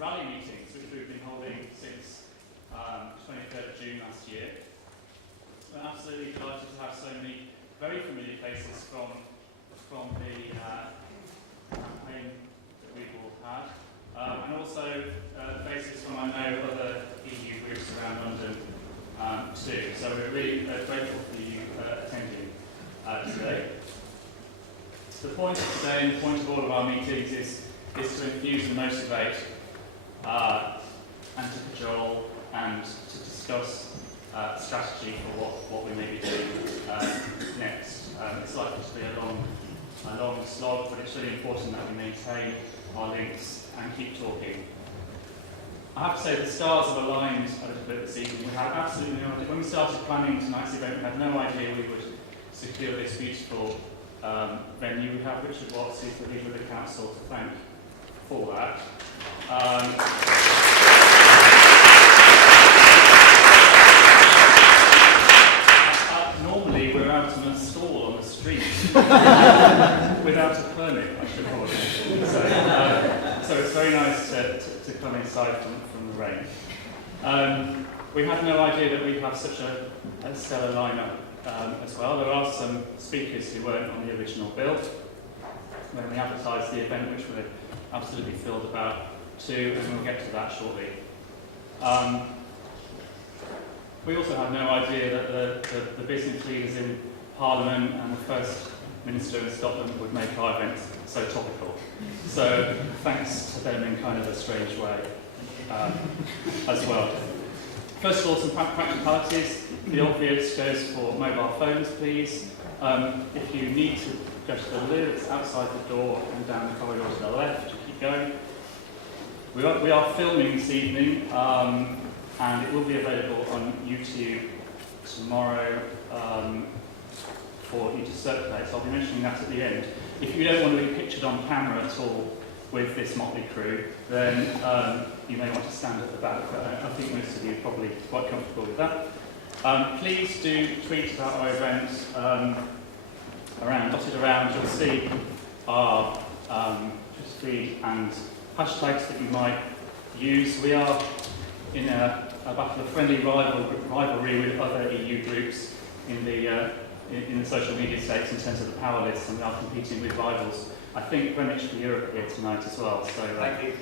rally meetings, which we've been holding since 23rd of June last year. We're absolutely delighted to have so many very familiar faces from the campaign that we've all had, and also faces from, I know, other EU groups around London too. So we're really grateful for you attending today. The point of today and the point of all of our meetings is to infuse and motivate and to cajole and to discuss strategy for what we may be doing next. It's likely to be a long slog, but it's really important that we maintain our links and keep talking. I have to say the stars have aligned a little bit this evening. We had absolutely no idea. When we started planning tonight's event, we had no idea we would secure this beautiful venue. We have Richard Watts, who's the leader of the council, to thank for that. Normally we're out in a stall on the street without a permit, I should probably say. So it's very nice to come inside from the rain. We had no idea that we'd have such a stellar lineup as well. There are some speakers who weren't on the original bill when we advertised the event, which we're absolutely thrilled about too, and we'll get to that shortly. We also had no idea that the business leaders in Parliament and the First Minister in Scotland would make our event so topical. So thanks to them in kind of a strange way as well. First of all, some practicalities. The obvious goes for mobile phones, please. If you need to go to the loo, it's outside the door and down the corridor to the left. Keep going. We are filming this evening, and it will be available on YouTube tomorrow for you to circulate. So I'll be mentioning that at the end. If you don't want to be pictured on camera at all with this motley crew, then you may want to stand at the back, but I think most of you are probably quite comfortable with that. Please do tweet about our event dotted around. You'll see our feed and hashtags that you might use. We are in a battle of friendly rivalry with other EU groups in the social media states in terms of the power list, and we are competing with rivals. I think Greer and Europe here tonight as well. So thank you.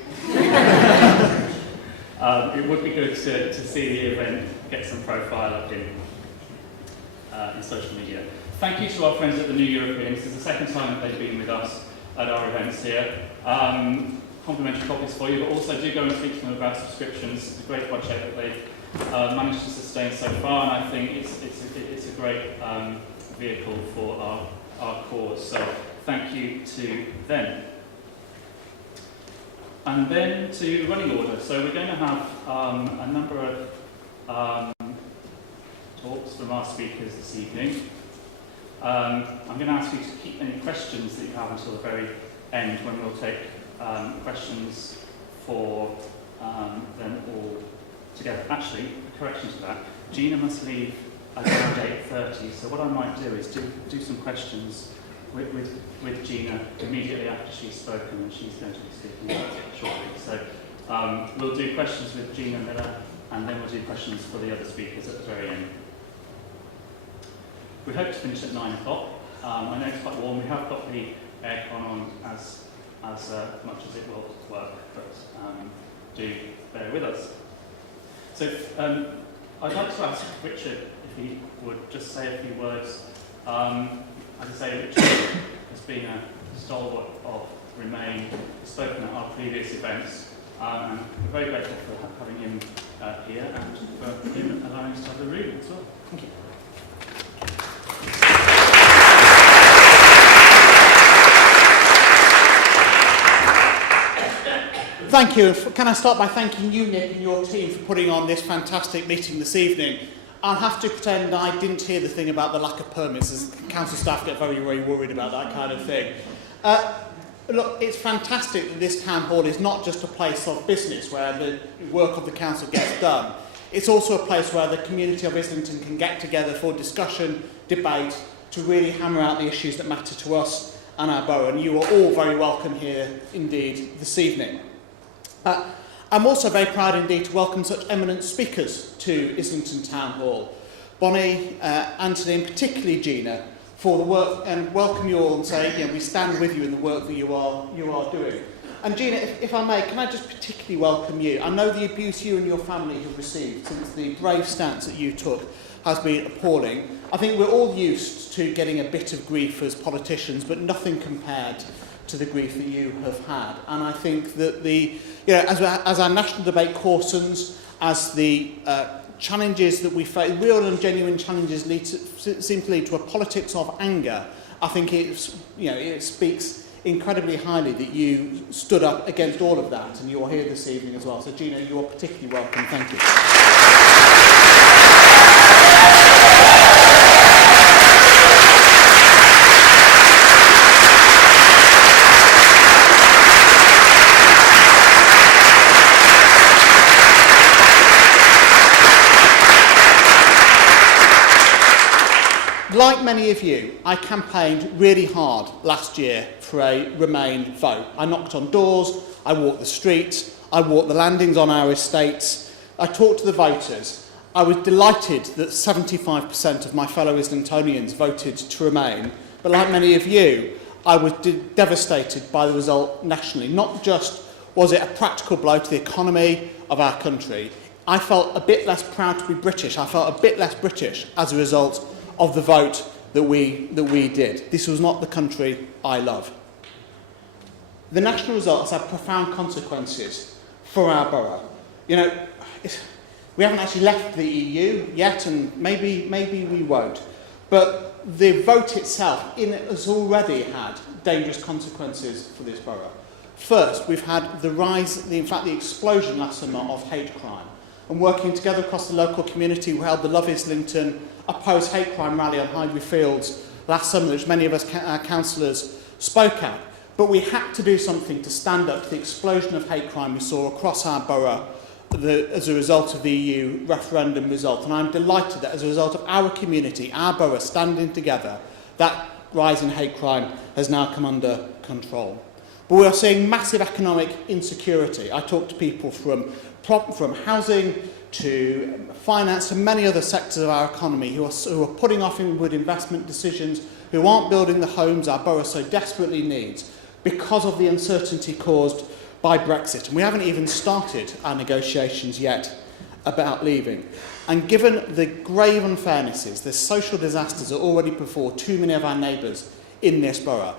It would be good to see the event get some profile up in social media. Thank you to our friends at the New Europeans. This is the second time that they've been with us at our events here. Complimentary copies for you, but also do go and speak to them about subscriptions. It's a great project that they've managed to sustain so far, and I think it's a great vehicle for our cause. So thank you to them. And then to running order. So we're going to have a number of talks from our speakers this evening. I'm going to ask you to keep any questions that you have until the very end, when we'll take questions for them all together. Actually, a correction to that. Gina must leave at around 8:30, so what I might do is do some questions with Gina immediately after she's spoken, and she's going to be speaking shortly. So we'll do questions with Gina Miller, and then we'll do questions for the other speakers at the very end. We hope to finish at 9 o'clock. I know it's quite warm. We have got the aircon on as much as it will work, but do bear with us. So I'd like to ask Richard if he would just say a few words. As I say, Richard has been a stalwart of Remain, spoken at our previous events, and we're very grateful for having him here and for him allowing us to have the room as well. Thank you. Thank you. Can I start by thanking you, Nick, and your team for putting on this fantastic meeting this evening. I'll have to pretend I didn't hear the thing about the lack of permits, as council staff get very, very worried about that kind of thing. Look, it's fantastic that this town hall is not just a place of business where the work of the council gets done. It's also a place where the community of Islington can get together for discussion, debate, to really hammer out the issues that matter to us and our borough. And you are all very welcome here indeed this evening. I'm also very proud indeed to welcome such eminent speakers to Islington Town Hall. Bonnie, Anthony and particularly Gina, for the work, and welcome you all and say, we stand with you in the work that you are doing. And Gina, if I may, can I just particularly welcome you? I know the abuse you and your family have received since the brave stance that you took has been appalling. I think we're all used to getting a bit of grief as politicians, but nothing compared to the grief that you have had. And I think that as our national debate coarsens, as the challenges that we face, real and genuine challenges, seem to lead to a politics of anger, I think it speaks incredibly highly that you stood up against all of that, and you're here this evening as well. So Gina, you're particularly welcome. Thank you. Like many of you, I campaigned really hard last year for a Remain vote. I knocked on doors, I walked the streets, I walked the landings on our estates, I talked to the voters. I was delighted that 75% of my fellow Islingtonians voted to Remain, but like many of you, I was devastated by the result nationally. Not just was it a practical blow to the economy of our country, I felt a bit less proud to be British. I felt a bit less British as a result of the vote that we did. This was not the country I love. The national results have profound consequences for our borough. We haven't actually left the EU yet, and maybe we won't. But the vote itself has already had dangerous consequences for this borough. First, we've had the explosion last summer of hate crime. And working together across the local community, we held the Love Islington Oppose Hate Crime rally on Highbury Fields last summer, which many of us councillors spoke at. But we had to do something to stand up to the explosion of hate crime we saw across our borough as a result of the EU referendum result. And I'm delighted that as a result of our community, our borough standing together, that rise in hate crime has now come under control. But we are seeing massive economic insecurity. I talk to people from housing to finance and many other sectors of our economy who are putting off inward investment decisions, who aren't building the homes our borough so desperately needs because of the uncertainty caused by Brexit. And we haven't even started our negotiations yet about leaving. And given the grave unfairnesses, the social disasters that are already before too many of our neighbours in this borough,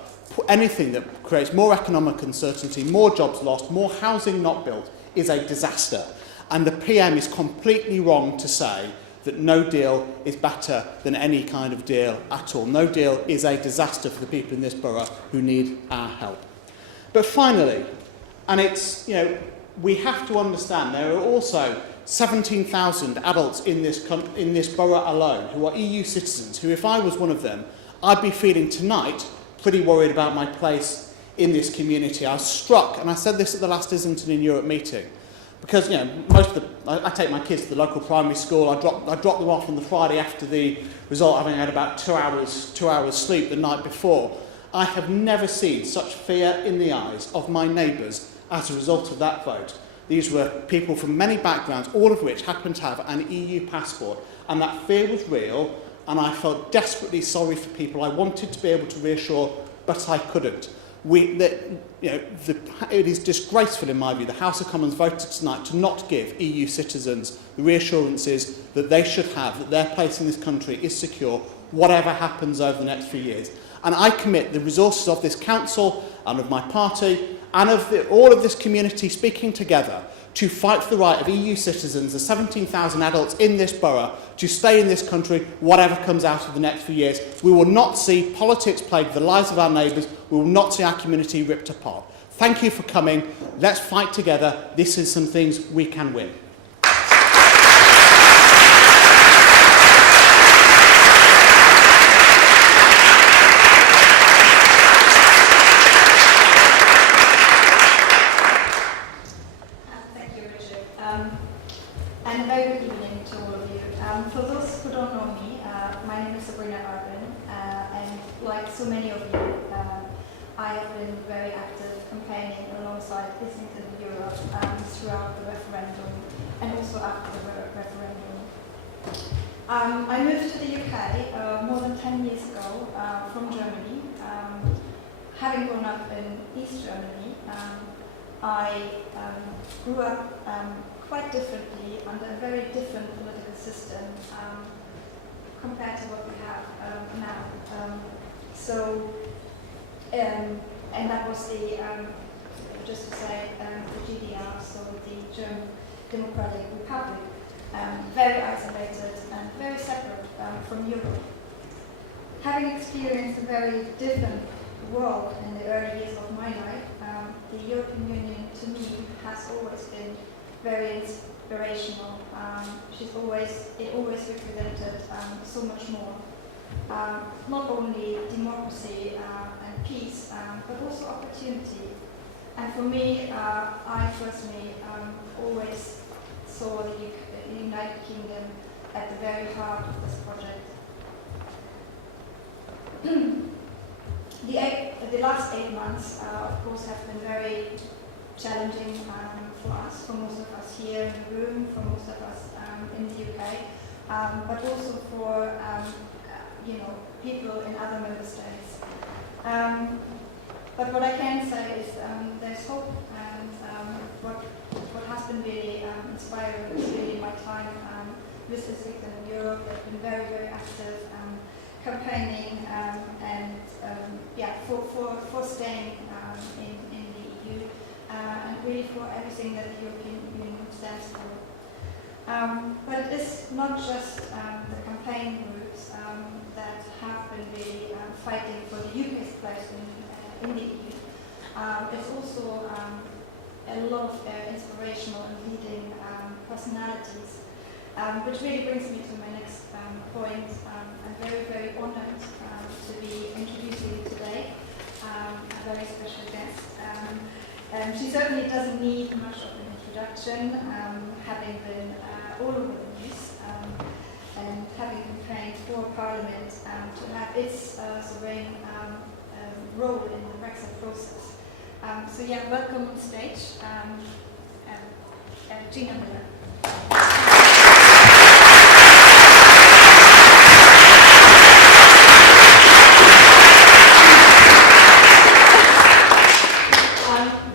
anything that creates more economic uncertainty, more jobs lost, more housing not built is a disaster. And the PM is completely wrong to say that no deal is better than any kind of deal at all. No deal is a disaster for the people in this borough who need our help. But finally, and we have to understand there are also 17,000 adults in this borough alone who are EU citizens, who if I was one of them, I'd be feeling tonight pretty worried about my place in this community. I was struck, and I said this at the last Islington In Europe meeting, because I take my kids to the local primary school. I drop them off on the Friday after the result, having had about 2 hours sleep the night before. I have never seen such fear in the eyes of my neighbours as a result of that vote. These were people from many backgrounds, all of which happened to have an EU passport, and that fear was real, and I felt desperately sorry for people. I wanted to be able to reassure, but I couldn't. It is disgraceful, in my view, the House of Commons voted tonight to not give EU citizens the reassurances that they should have, that their place in this country is secure, whatever happens over the next few years. And I commit the resources of this council and of my party and of all of this community speaking together to fight for the right of EU citizens, the 17,000 adults in this borough, to stay in this country, whatever comes out of the next few years. We will not see politics plague the lives of our neighbours. We will not see our community ripped apart. Thank you for coming. Let's fight together. This is some things we can win. And a very good evening to all of you. For those who don't know me, my name is and like so many of you, I have been very active campaigning alongside alongside Islington In Europe throughout the referendum and also after the referendum. I moved to the UK more than 10 years ago from Germany. Having grown up in East Germany, I grew up quite differently under a very different political system compared to what we have now. And that was the, just to say, the GDR, so the German Democratic Republic, very isolated and very separate from Europe. Having experienced a very different world in the early years of my life, the European Union to me has always been very inspirational. It always represented so much more. Not only democracy and peace, but also opportunity. And for me, I personally always saw the United Kingdom at the very heart of this project. The last 8 months, of course, have been very challenging for us, for most of us here in the room, for most of us in the UK, but also for people in other member states. But what I can say is there's hope, and what has been really inspiring is really my time with Islington In Europe. They've been very, very active campaigning and for staying in the EU and really for everything that the European Union stands for. But it is not just the campaign groups that have been really fighting for the UK's place in the EU. It's also a lot of inspirational and leading personalities, which really brings me to my next point. I'm very, very honoured to be introducing you today a very special guest. She certainly doesn't need much of an introduction, having been all over the news and having campaigned for Parliament to have its sovereign role in the Brexit process. Welcome on stage, Gina Miller.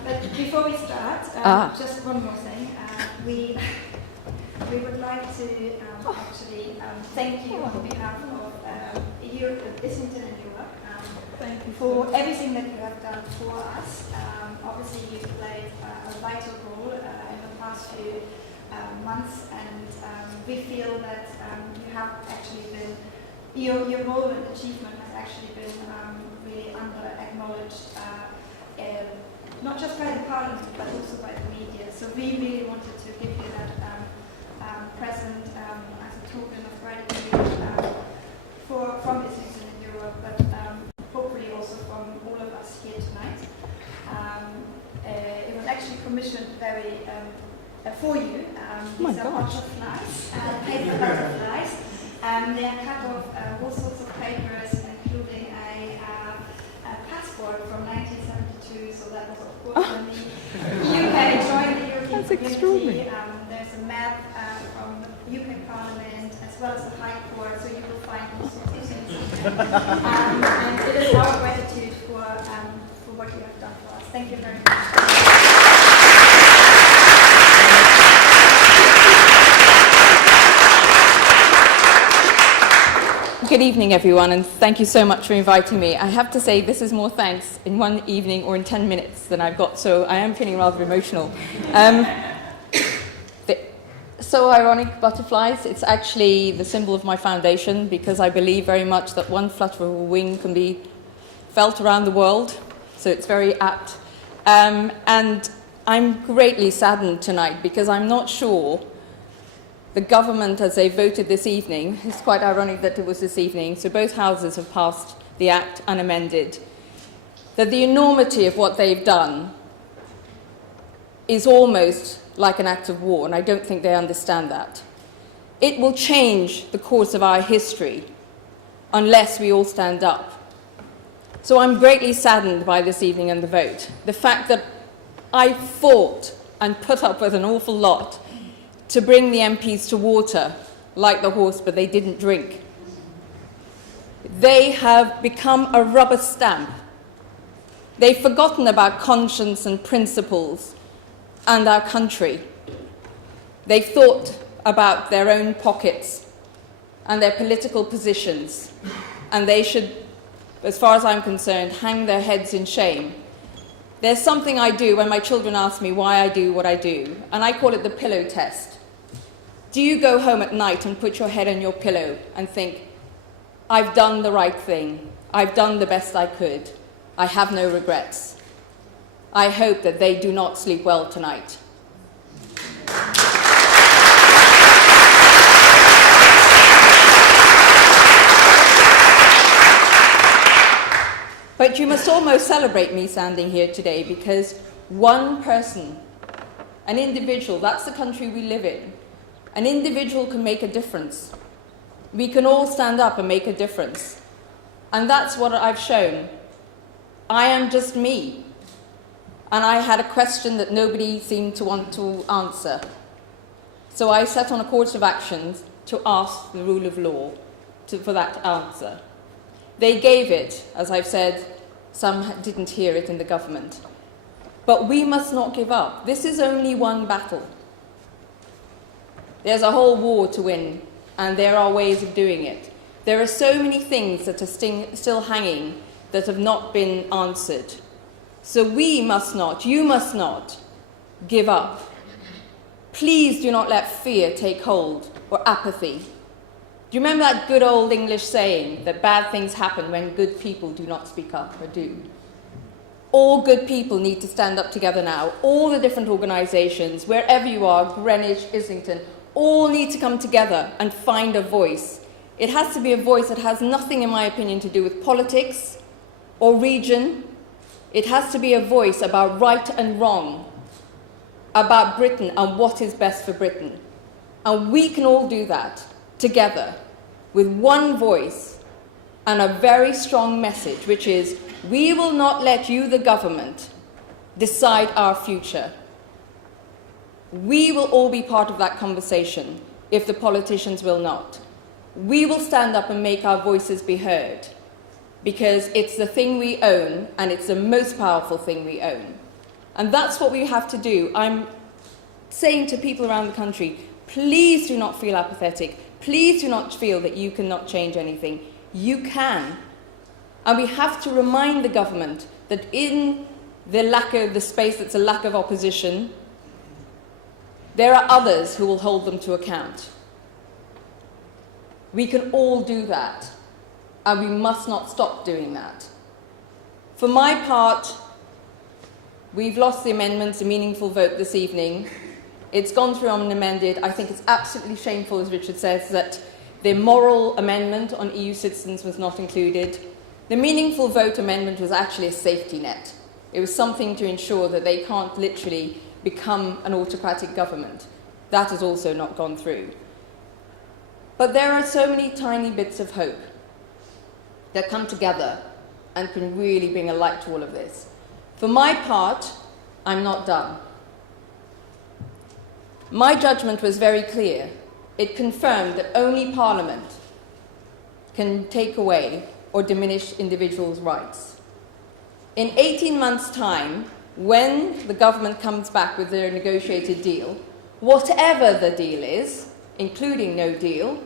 But before we start, just one more thing. We would like to actually thank you on behalf of Islington In Europe. Thank you for everything that you have done for us. Obviously, you've played a vital role in the past few months, and we feel that you have actually been, your role and achievement has actually been really under-acknowledged, not just by the Parliament, but also by the media. So we really wanted to give you that present as a token of gratitude from Islington In Europe, but hopefully also from all of us here tonight. It was actually commissioned very for you. These are butterflies, paper butterflies. They are cut off all sorts of papers, including a passport from 1972. So that was, of course, when the UK joined the European Community. There's a map from the UK Parliament as well as the High Court, so you will find all sorts of things. And it is our gratitude for what you have done for us. Thank you very much. Good evening, everyone, and thank you so much for inviting me. I have to say this is more thanks in one evening or in 10 minutes than I've got, so I am feeling rather emotional. So ironic butterflies, it's actually the symbol of my foundation because I believe very much that one flutter of a wing can be felt around the world, so it's very apt. And I'm greatly saddened tonight because I'm not sure the government, as they voted this evening, it's quite ironic that it was this evening, so both houses have passed the Act unamended, that the enormity of what they've done is almost like an act of war, and I don't think they understand that. It will change the course of our history unless we all stand up. So I'm greatly saddened by this evening and the vote. The fact that I fought and put up with an awful lot to bring the MPs to water, like the horse, but they didn't drink. They have become a rubber stamp. They've forgotten about conscience and principles and our country. They've thought about their own pockets and their political positions, and they should, as far as I'm concerned, hang their heads in shame. There's something I do when my children ask me why I do what I do, and I call it the pillow test. Do you go home at night and put your head on your pillow and think, I've done the right thing, I've done the best I could, I have no regrets? I hope that they do not sleep well tonight. But you must almost celebrate me standing here today, because one person, an individual, that's the country we live in. An individual can make a difference. We can all stand up and make a difference. And that's what I've shown. I am just me. And I had a question that nobody seemed to want to answer. So I set on a course of actions to ask the rule of law for that answer. They gave it, as I've said, some didn't hear it in the government. But we must not give up. This is only one battle. There's a whole war to win, and there are ways of doing it. There are so many things that are still hanging that have not been answered. So we must not, you must not, give up. Please do not let fear take hold, or apathy. Do you remember that good old English saying that bad things happen when good people do not speak up, or do? All good people need to stand up together now. All the different organisations, wherever you are, Greenwich, Islington, all need to come together and find a voice. It has to be a voice that has nothing, in my opinion, to do with politics or region. It has to be a voice about right and wrong, about Britain and what is best for Britain. And we can all do that together with one voice and a very strong message, which is, we will not let you, the government, decide our future. We will all be part of that conversation if the politicians will not. We will stand up and make our voices be heard, because it's the thing we own, and it's the most powerful thing we own. And that's what we have to do. I'm saying to people around the country, please do not feel apathetic. Please do not feel that you cannot change anything. You can. And we have to remind the government that in the space that's a lack of opposition, there are others who will hold them to account. We can all do that, and we must not stop doing that. For my part, we've lost the amendments, a meaningful vote this evening. It's gone through unamended. I think it's absolutely shameful, as Richard says, that the moral amendment on EU citizens was not included. The meaningful vote amendment was actually a safety net. It was something to ensure that they can't literally become an autocratic government. That has also not gone through. But there are so many tiny bits of hope that come together and can really bring a light to all of this. For my part, I'm not done. My judgment was very clear. It confirmed that only Parliament can take away or diminish individuals' rights. In 18 months' time, when the government comes back with their negotiated deal, whatever the deal is, including no deal,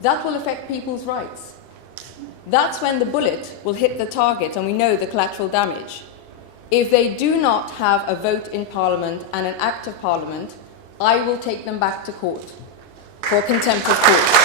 that will affect people's rights. That's when the bullet will hit the target and we know the collateral damage. If they do not have a vote in Parliament and an act of Parliament, I will take them back to court for contempt of court.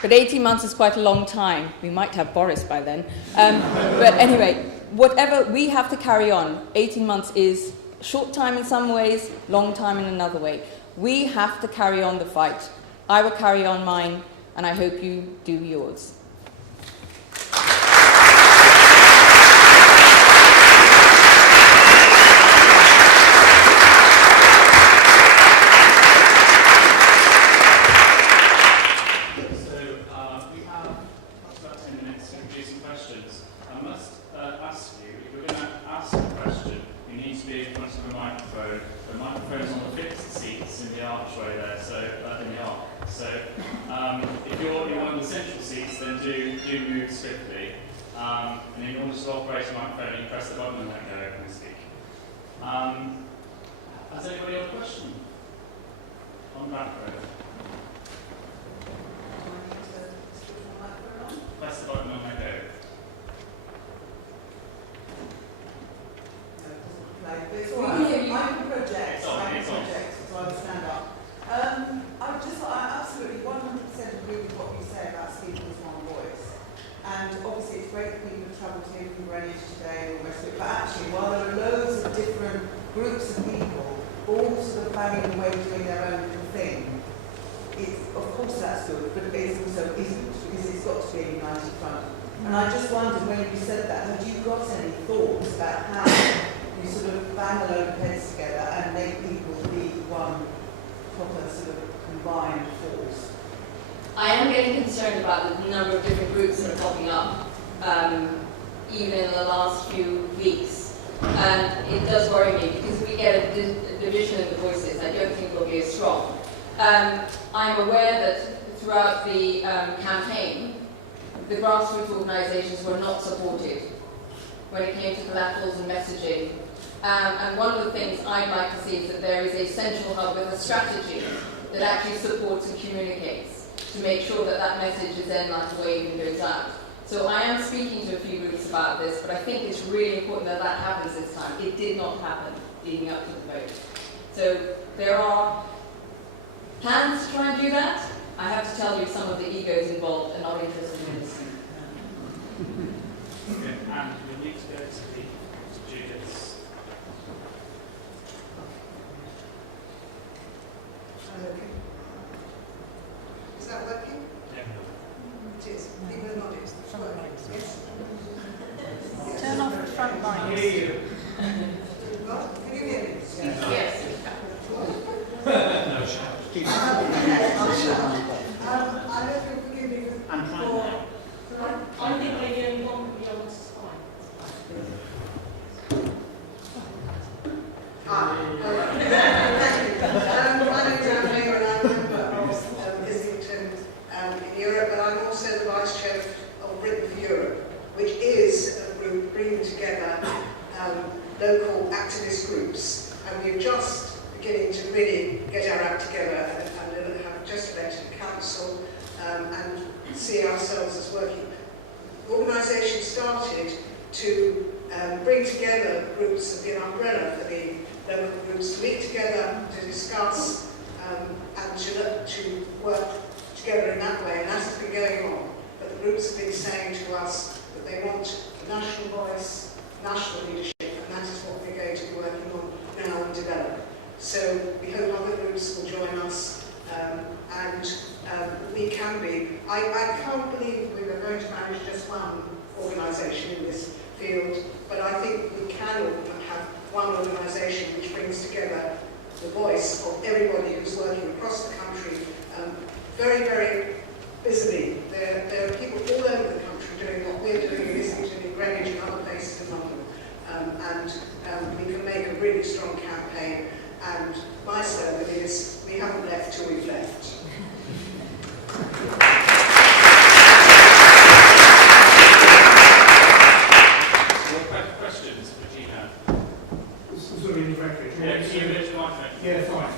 But 18 months is quite a long time. We might have Boris by then. But anyway, whatever, we have to carry on. 18 months is short time in some ways, long time in another way. We have to carry on the fight. I will carry on mine, and I hope you do yours. microphone. The microphone's on the fixed seats in the archway there, so in the arc. So if you're in one of the central seats, then do move swiftly. And in order to operate a microphone, you press the button and let go when you speak. Has anybody got a question? On that road. Press the button and let go. It's all right. I can project. So I will stand up. I absolutely 100% agree with what you say about speaking with one voice. And obviously it's great that people have travelled here from Greenwich today and all the rest of it. But actually, while there are loads of different groups of people, all sort of banging away doing their own little thing, of course that's good, but it also isn't, because it's got to be a united front. And I just wondered, when you said that, have you got any thoughts about how you sort of bang a load of heads together and make people be one proper sort of combined force? I am getting concerned about the number of different groups that are popping up, even in the last few weeks. And it does worry me because we get a division in the voices. I don't think it'll be as strong. I'm aware that throughout the campaign, the grassroots organisations were not supported when it came to collaterals and messaging. And one of the things I'd like to see is that there is a central hub with a strategy that actually supports and communicates to make sure that that message is then like a wave and goes out. So I am speaking to a few groups about this, but I think it's really important that that happens this time. It did not happen leading up to the vote. So there are plans to try and do that. I have to tell you some of the egos involved are not interested in this. Okay, and we need to go to Judith's. Is that working? Yeah. It is. People are not used to the working. Yes. Turn off the front I lights. hear you. What? Can you hear me? Yes. No shout. I don't feel forgive me I'm trying for... now. I think they only one would be on this fine. Thank you. My name is Anne Mayer and I'm a member of Islington in Europe, but I'm also the Vice Chair of Britain for Europe, which is a group bringing together local activist groups. And we're just beginning to really get our act together and have just elected a council and see ourselves as working. The organisation started to bring together groups of the umbrella for the local groups to meet together, to discuss and to work together in that way, and that has been going on. But the groups have been saying to us that they want a national voice, national leadership, and that is what we're going to be working on now and develop. So we hope other groups will join us and we can be. I can't believe we were going to manage just one organisation in this field, but I think we can have one organisation which brings together the voice of everybody who's working across the country very, very busily. There are people all over the country doing what we're doing in Islington, in Greenwich and other places in London. And we can make a really strong campaign. And my slogan is, we haven't left till we've left. Questions for Gina? Sort of in the record. Yeah, can you move to my phone? Yeah, fine.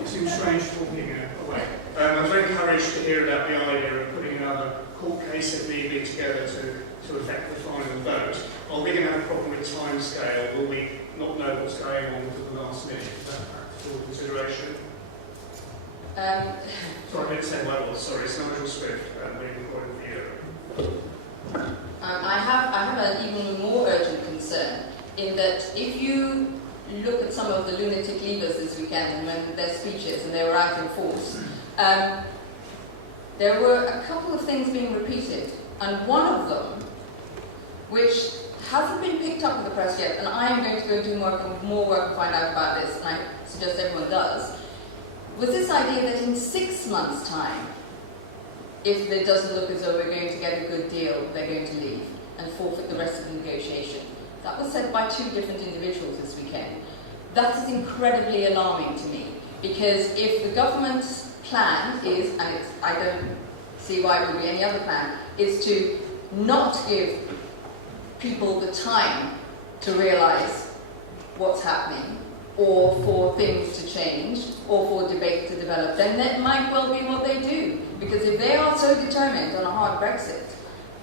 It seems strange talking away. I was very encouraged to hear about the idea of putting another court case if need be together to affect the final vote. Are we going to have a problem with time scale? Will we not know what's going on until the last minute? Is that practical consideration? Sorry, I didn't say what it was. Sorry, it's Nigel Swift, being recorded for Europe. I have an even more urgent concern in that if you look at some of the lunatic leaders this weekend and when their speeches and they were out in force, there were a couple of things being repeated, and one of them, which hasn't been picked up in the press yet, and I am going to go do more work and find out about this, and I suggest everyone does, was this idea that in 6 months' time, if it doesn't look as though we're going to get a good deal, they're going to leave and forfeit the rest of the negotiation. That was said by 2 different individuals this weekend. That is incredibly alarming to me, because if the government's plan is, and I don't see why it would be any other plan, is to not give people the time to realise what's happening, or for things to change, or for debate to develop, then that might well be what they do. Because if they are so determined on a hard Brexit,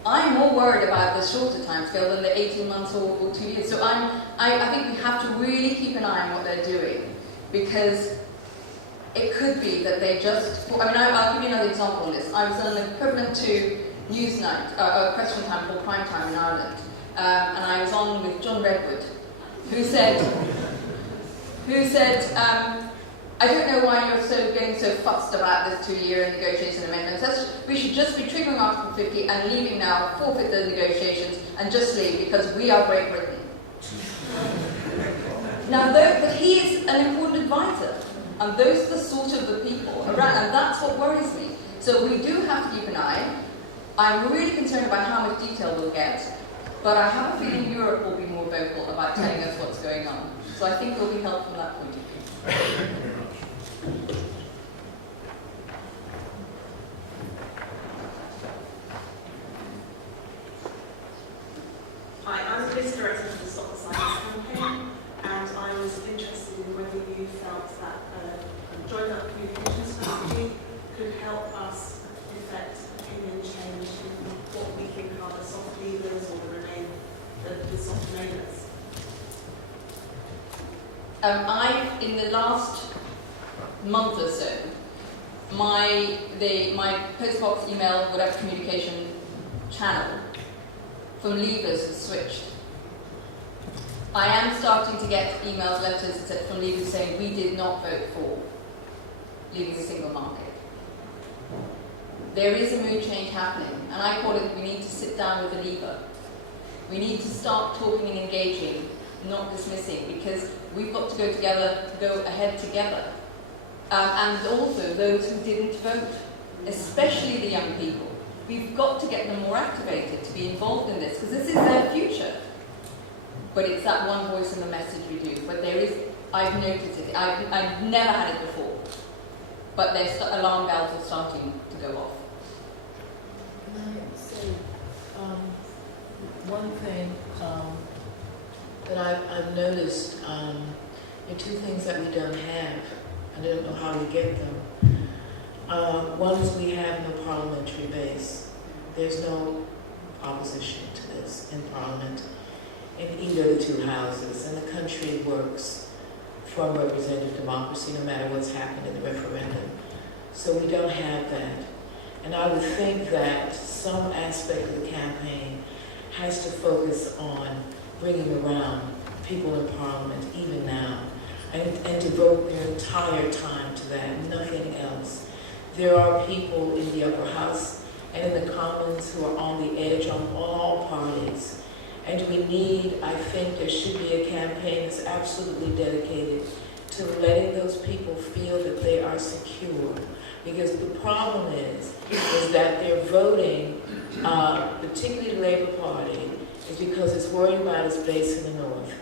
I'm more worried about the shorter timescale than the 18 months or 2 years. So I think we have to really keep an eye on what they're doing, because it could be that they just, I'll give you another example on this. I was on an equivalent to Newsnight, a question time called Prime Time in Ireland, and I was on with John Redwood, who said, I don't know why you're getting so fussed about this 2-year negotiation amendment. We should just be triggering Article 50 and leaving now, forfeit those negotiations, and just leave, because we are Great Britain. Now, but he is an important advisor, and those are the sort of the people around, and that's what worries me. So we do have to keep an eye. I'm really concerned about how much detail we'll get, but I have a feeling Europe will be more vocal about telling us what's going on. So I think we'll be helpful from that point of view. Hi, I'm the business director for the Stop the Silence campaign, and I was interested in whether you felt that a joined-up communication strategy could help us effect opinion change in what we think are the soft leaders or the soft remainers. In the last month or so, my postbox email, whatever communication channel from Leavers has switched. I am starting to get emails, letters from Leavers saying we did not vote for leaving the single market. There is a mood change happening, and I call it we need to sit down with the lever. We need to start talking and engaging, not dismissing, because we've got to go ahead together. And also those who didn't vote, especially the young people. We've got to get them more activated to be involved in this, because this is their future. But it's that one voice in the message we do. But there is, I've noticed it, I've never had it before. But their alarm bells are starting to go off. Can I say one thing that I've noticed, there are 2 things that we don't have. I don't know how we get them. One is we have no parliamentary base. There's no opposition to this in Parliament in either of the 2 houses, and the country works from representative democracy no matter what's happened in the referendum. So we don't have that. And I would think that some aspect of the campaign has to focus on bringing around people in Parliament, even now, and devote their entire time to that, nothing else. There are people in the upper house and in the Commons who are on the edge on all parties. And we need, I think there should be a campaign that's absolutely dedicated to letting those people feel that they are secure. Because the problem is that they're voting, particularly the Labour Party, is because it's worried about its base in the north.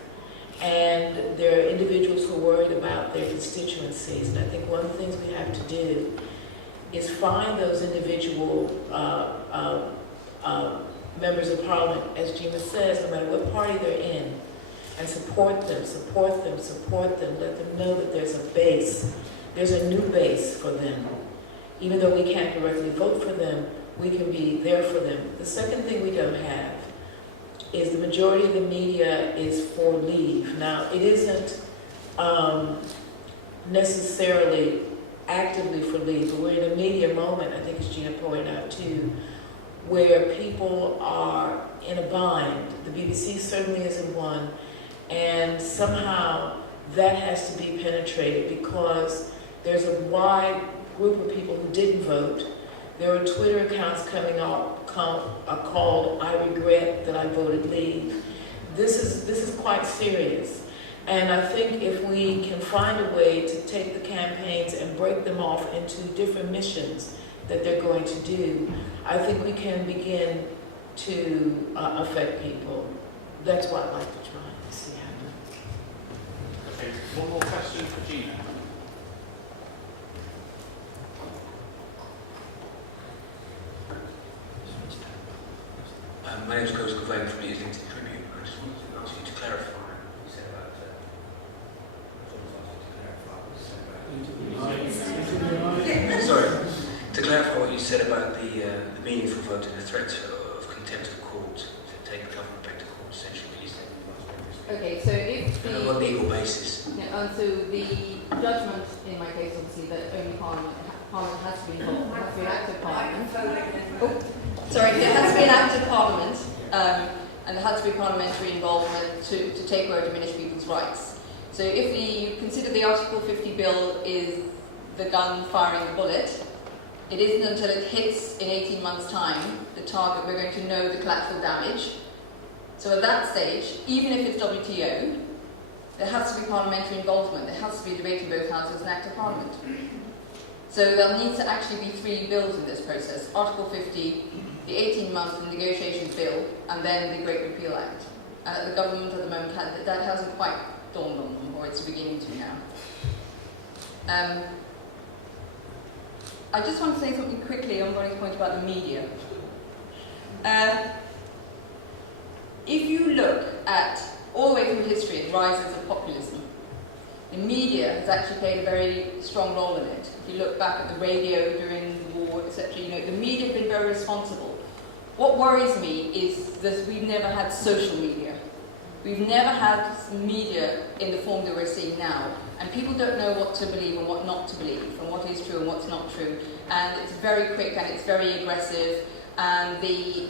And there are individuals who are worried about their constituencies. And I think one of the things we have to do is find those individual members of Parliament, as Gina says, no matter what party they're in, and support them, let them know that there's a base. There's a new base for them. Even though we can't directly vote for them, we can be there for them. The second thing we don't have is the majority of the media is for leave. Now, it isn't necessarily actively for leave, but we're in a media moment, I think as Gina pointed out too, where people are in a bind. The BBC certainly is in one, and somehow that has to be penetrated because there's a wide group of people who didn't vote. There are Twitter accounts coming up called "I regret that I voted leave." This is quite serious, and I think if we can find a way to take the campaigns and break them off into different missions that they're going to do, I think we can begin to affect people that's what I'd like to try and see happen. Okay, one more question for Gina. My name is A.C.Grayling from the Islington Tribune. I just wanted to ask you to clarify what you said about sorry, to clarify what you said about the meaningful vote and the threat of contempt of court, to take the government back to court, essentially what you said. Okay, so if On what legal basis? Yeah, so the judgment in my case, obviously, that only Parliament has to be involved. It has to be an act of Parliament. Oh, sorry, there has to be an act of Parliament, and there has to be parliamentary involvement to take away or diminish people's rights. So if you consider the Article 50 bill is the gun firing the bullet, it isn't until it hits in 18 months' time, the target, we're going to know the collateral damage. So at that stage, even if it's WTO, there has to be parliamentary involvement. There has to be a debate in both houses and act of Parliament. So there'll need to actually be 3 bills in this process. Article 50, the 18-month negotiations bill, and then the Great Repeal Act. The government at the moment, that hasn't quite dawned on them, or it's beginning to now. I just want to say something quickly on Ronnie's point about the media. If you look at all the way through history, the rises of populism, the media has actually played a very strong role in it. If you look back at the radio during the war, etc., the media have been very responsible. What worries me is that we've never had social media. We've never had media in the form that we're seeing now, and people don't know what to believe and what not to believe, and what is true and what's not true. And it's very quick and it's very aggressive. And the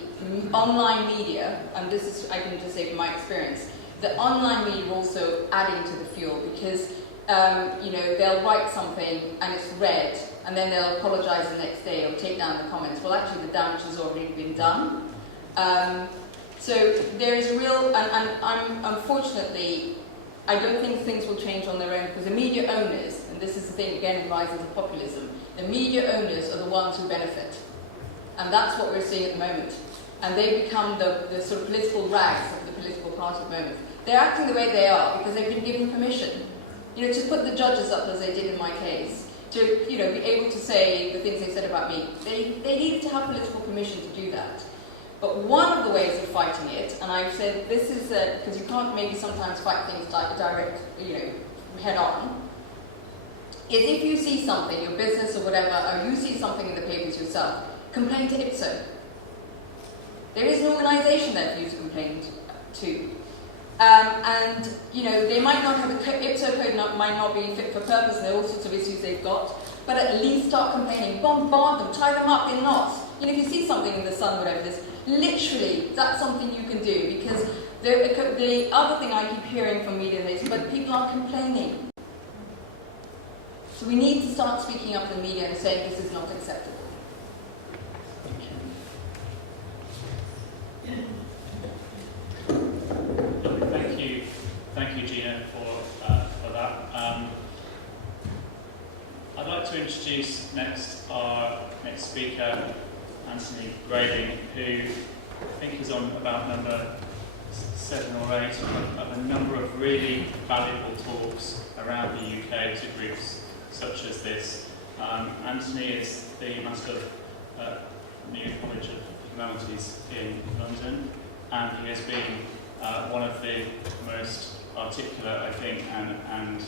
online media, and this is, I can just say from my experience, the online media are also adding to the fuel because, they'll write something and it's read, and then they'll apologise the next day or take down the comments. Well, actually, the damage has already been done. So there is real, and unfortunately, I don't think things will change on their own because the media owners, and this is the thing again in rises of populism, the media owners are the ones who benefit. And that's what we're seeing at the moment. And they become the sort of political rags of the political party at the moment. They're acting the way they are because they've been given permission. To put the judges up as they did in my case, to be able to say the things they said about me. They needed to have political permission to do that. But one of the ways of fighting it, and I've said this is because you can't maybe sometimes fight things like direct, head on, is if you see something, your business or whatever, or you see something in the papers yourself, complain to IPSO. There is an organisation there for you to complain to. They might not have a IPSO code, might not be fit for purpose, and there are all sorts of issues they've got, but at least start complaining. Bombard them, tie them up in knots. If you see something in the sun, whatever it is, literally, that's something you can do, because the other thing I keep hearing from media is, but people are complaining. So we need to start speaking up in the media and saying this is not acceptable. Thank you, Gina, for that. I'd like to introduce next our next speaker, A.C.Grayling, who I think is on about number 7 or 8 of a number of really valuable talks around the UK to groups such as this. Anthony is the Master of New College of Humanities in London, and he has been one of the most articulate, I think, and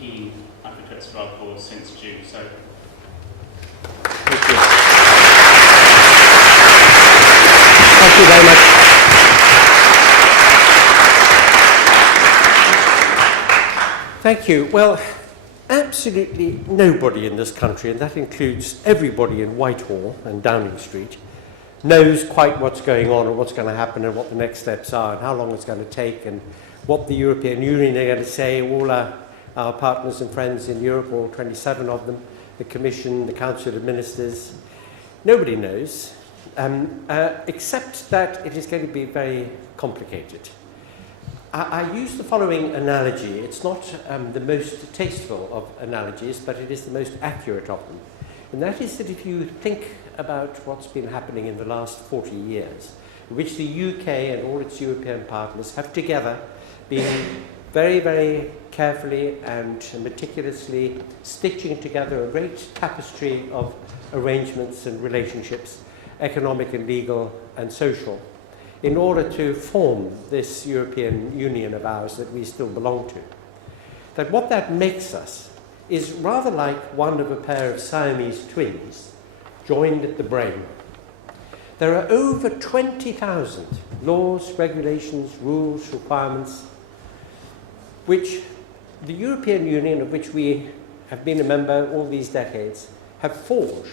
keen advocates for our cause since June. So, thank you. Thank you very much. Thank you. Well, absolutely nobody in this country, and that includes everybody in Whitehall and Downing Street, knows quite what's going on and what's going to happen and what the next steps are and how long it's going to take and what the European Union are going to say. All our partners and friends in Europe, all 27 of them, the Commission, the Council of Ministers, nobody knows, except that it is going to be very complicated. I use the following analogy. It's not the most tasteful of analogies, but it is the most accurate of them. And that is that if you think about what's been happening in the last 40 years, which the UK and all its European partners have together been very, very carefully and meticulously stitching together a great tapestry of arrangements and relationships, economic and legal and social, in order to form this European Union of ours that we still belong to. That what that makes us is rather like one of a pair of Siamese twins joined at the brain. There are over 20,000 laws, regulations, rules, requirements, which the European Union, of which we have been a member all these decades, have forged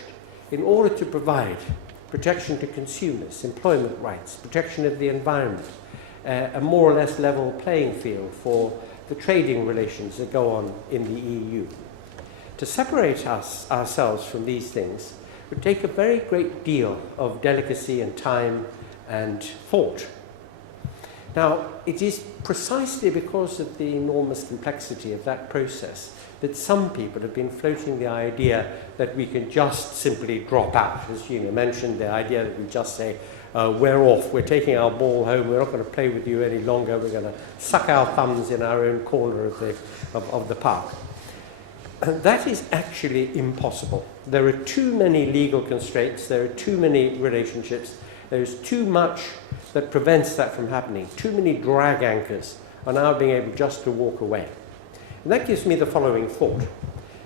in order to provide protection to consumers, employment rights, protection of the environment, a more or less level playing field for the trading relations that go on in the EU. To separate ourselves from these things would take a very great deal of delicacy and time and thought. Now, it is precisely because of the enormous complexity of that process that some people have been floating the idea that we can just simply drop out. As Gina mentioned, the idea that we just say, we're off, we're taking our ball home, we're not going to play with you any longer, we're going to suck our thumbs in our own corner of the park. And that is actually impossible. There are too many legal constraints, there are too many relationships, there's too much that prevents that from happening, too many drag anchors on our being able just to walk away. And that gives me the following thought.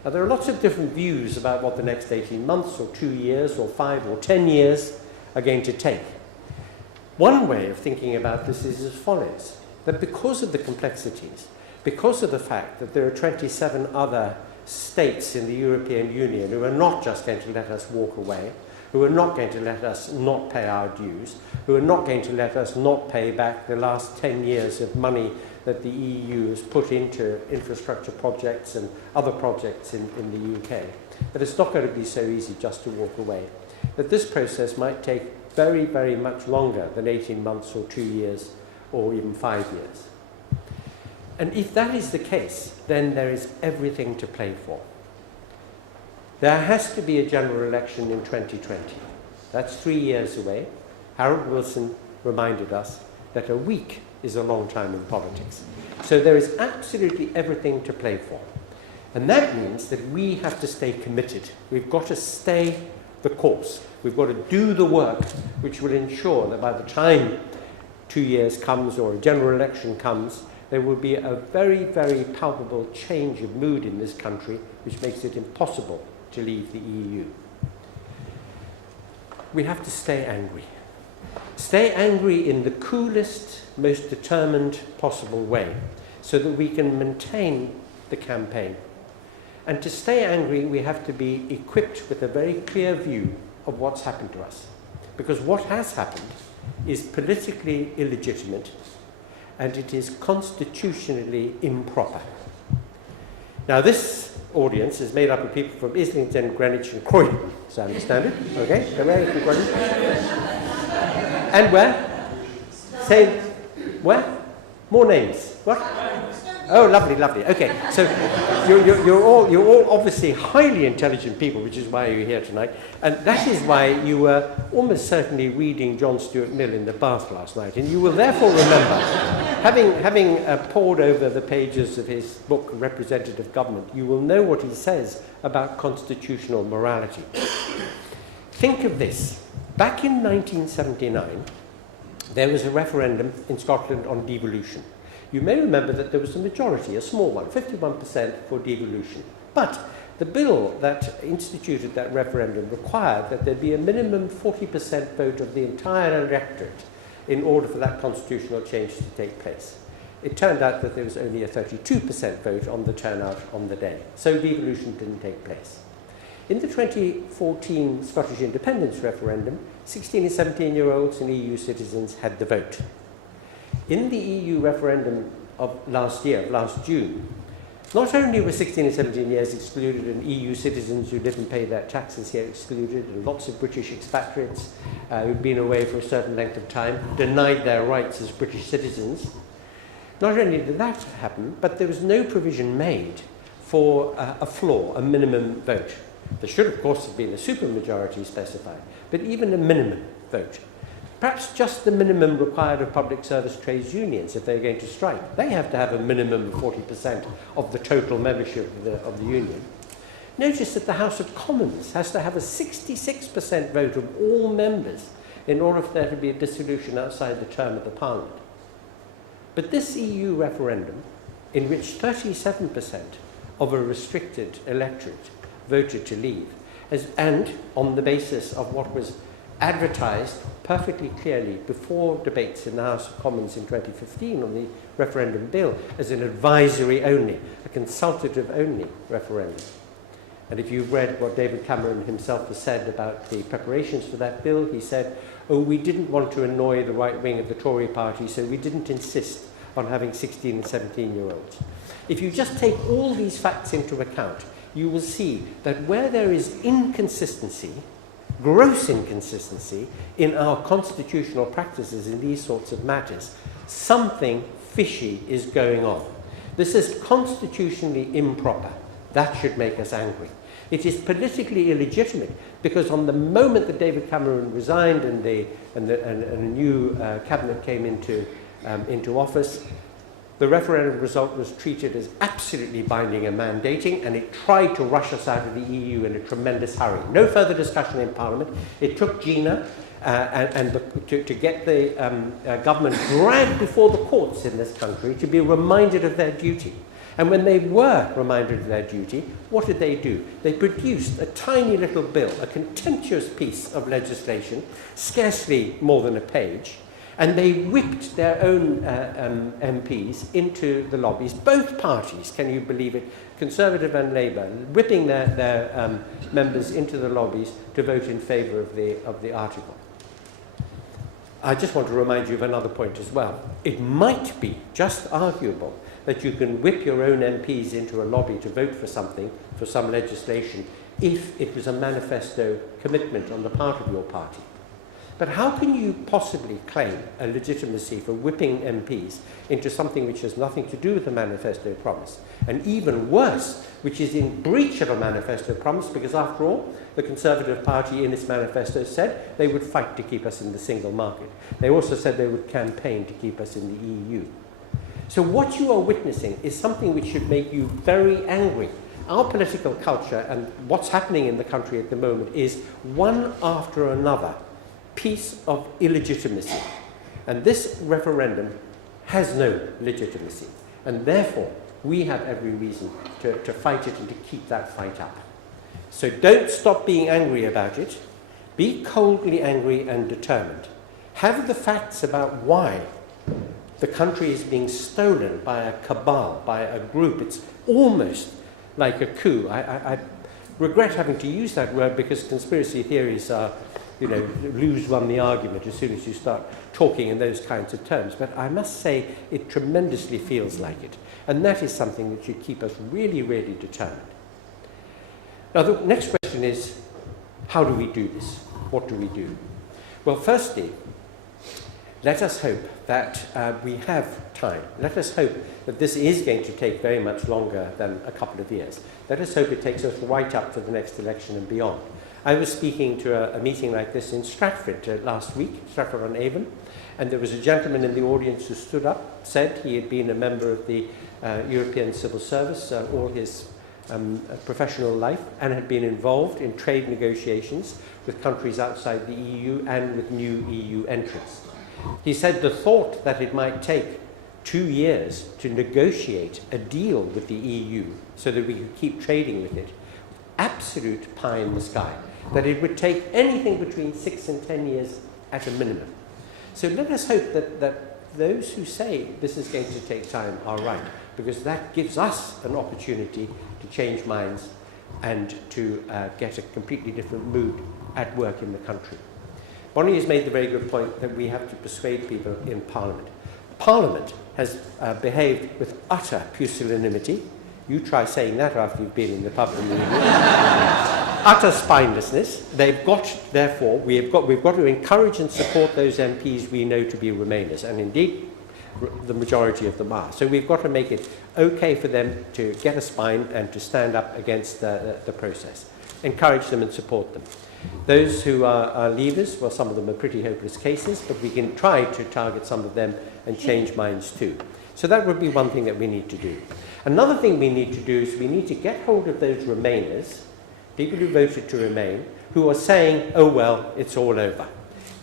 Now, there are lots of different views about what the next 18 months or 2 years or 5 or 10 years are going to take. One way of thinking about this is as follows, that because of the complexities, because of the fact that there are 27 other states in the European Union who are not just going to let us walk away, who are not going to let us not pay our dues, who are not going to let us not pay back the last 10 years of money that the EU has put into infrastructure projects and other projects in the UK, that it's not going to be so easy just to walk away. That this process might take very, very much longer than 18 months or 2 years or even 5 years. And if that is the case, then there is everything to play for. There has to be a general election in 2020. That's 3 years away. Harold Wilson reminded us that a week is a long time in politics. So there is absolutely everything to play for. And that means that we have to stay committed. We've got to stay the course. We've got to do the work which will ensure that by the time 2 years comes or a general election comes, there will be a very, very palpable change of mood in this country which makes it impossible to leave the EU. We have to stay angry. Stay angry in the coolest, most determined possible way so that we can maintain the campaign. And to stay angry, we have to be equipped with a very clear view of what's happened to us. Because what has happened is politically illegitimate and it is constitutionally improper. Now, this audience is made up of people from Islington, Greenwich and Croydon, as I understand it. Okay? So where is Croydon? And where? Say, where? More names. What? Oh, lovely, lovely. Okay, so you're all obviously highly intelligent people, which is why you're here tonight. And that is why you were almost certainly reading John Stuart Mill in the bath last night. And you will therefore remember, having pored over the pages of his book, Representative Government, you will know what he says about constitutional morality. Think of this. Back in 1979, there was a referendum in Scotland on devolution. You may remember that there was a majority, a small one, 51% for devolution. But the bill that instituted that referendum required that there be a minimum 40% vote of the entire electorate in order for that constitutional change to take place. It turned out that there was only a 32% vote on the turnout on the day. So devolution didn't take place. In the 2014 Scottish independence referendum, 16 and 17-year-olds and EU citizens had the vote. In the EU referendum of last June, not only were 16 and 17 years excluded and EU citizens who live and pay their taxes here excluded, and lots of British expatriates who'd been away for a certain length of time denied their rights as British citizens. Not only did that happen, but there was no provision made for a floor, a minimum vote. There should, of course, have been a supermajority specified, but even a minimum vote. Perhaps just the minimum required of public service trades unions if they're going to strike. They have to have a minimum of 40% of the total membership of the union. Notice that the House of Commons has to have a 66% vote of all members in order for there to be a dissolution outside the term of the Parliament. But this EU referendum, in which 37% of a restricted electorate voted to leave, and on the basis of what was advertised perfectly clearly before debates in the House of Commons in 2015 on the referendum bill as an advisory only, a consultative only referendum. And if you've read what David Cameron himself has said about the preparations for that bill, he said, oh, we didn't want to annoy the right wing of the Tory party, so we didn't insist on having 16 and 17-year-olds. If you just take all these facts into account, you will see that where there is inconsistency, gross inconsistency in our constitutional practices in these sorts of matters, something fishy is going on. This is constitutionally improper. That should make us angry. It is politically illegitimate because on the moment that David Cameron resigned and a new cabinet came into office, the referendum result was treated as absolutely binding and mandating, and it tried to rush us out of the EU in a tremendous hurry. No further discussion in Parliament. It took Gina to get the government dragged before the courts in this country to be reminded of their duty. And when they were reminded of their duty, what did they do? They produced a tiny little bill, a contemptuous piece of legislation, scarcely more than a page, and they whipped their own MPs into the lobbies, both parties, can you believe it, Conservative and Labour, whipping their members into the lobbies to vote in favour of the article. I just want to remind you of another point as well. It might be just arguable that you can whip your own MPs into a lobby to vote for something, for some legislation, if it was a manifesto commitment on the part of your party. But how can you possibly claim a legitimacy for whipping MPs into something which has nothing to do with the manifesto promise? And even worse, which is in breach of a manifesto promise, because after all, the Conservative Party in its manifesto said they would fight to keep us in the single market. They also said they would campaign to keep us in the EU. So what you are witnessing is something which should make you very angry. Our political culture and what's happening in the country at the moment is one after another piece of illegitimacy. And this referendum has no legitimacy. And therefore, we have every reason to fight it and to keep that fight up. So don't stop being angry about it. Be coldly angry and determined. Have the facts about why the country is being stolen by a cabal, by a group. It's almost like a coup. I regret having to use that word because conspiracy theories are, lose one the argument as soon as you start talking in those kinds of terms. But I must say it tremendously feels like it. And that is something that should keep us really, really determined. Now, the next question is, how do we do this? What do we do? Well, firstly, let us hope that we have time. Let us hope that this is going to take very much longer than a couple of years. Let us hope it takes us right up to the next election and beyond. I was speaking to a meeting like this in Stratford last week, Stratford-on-Avon, and there was a gentleman in the audience who stood up, said he had been a member of the European Civil Service all his professional life and had been involved in trade negotiations with countries outside the EU and with new EU entrants. He said the thought that it might take 2 years to negotiate a deal with the EU so that we could keep trading with it, absolute pie in the sky, that it would take anything between 6 and 10 years at a minimum. So let us hope that those who say this is going to take time are right, because that gives us an opportunity to change minds and to get a completely different mood at work in the country. Bonnie has made the very good point that we have to persuade people in Parliament. Parliament has behaved with utter pusillanimity. You try saying that after you've been in the pub and utter spinelessness. Therefore, we've got to encourage and support those MPs we know to be Remainers, and indeed the majority of them are. So we've got to make it okay for them to get a spine and to stand up against the process. encourage them and support them. Those who are leavers, well, some of them are pretty hopeless cases, but we can try to target some of them and change minds too. So that would be one thing that we need to do. Another thing we need to do is we need to get hold of those Remainers, people who voted to remain, who are saying, oh well, it's all over.